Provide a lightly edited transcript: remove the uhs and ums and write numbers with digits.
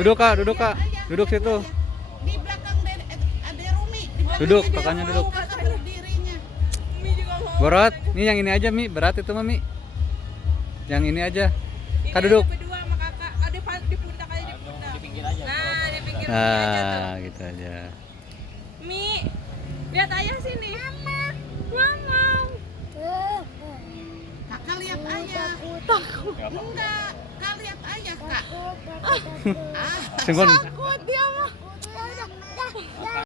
Duduk kak, duduk kak, duduk situ. Di belakang ada Rumi. Di belakang Duduk, ada kakaknya Rumi, duduk. kakak berdirinya. Berat, ini yang ini aja Mi, berat itu Mami. Yang ini aja. Kak duduk. Berdua sama kakak, ada di pundak aja di pundak. Di pinggir aja. Nah, di pinggir aja tuh. Nah, gitu aja. Mi, lihat ayah sini. Mama. Kakak lihat ayah. Takut. Enggak, kak lihat ayah kak. Sungguh. Takut dia mah.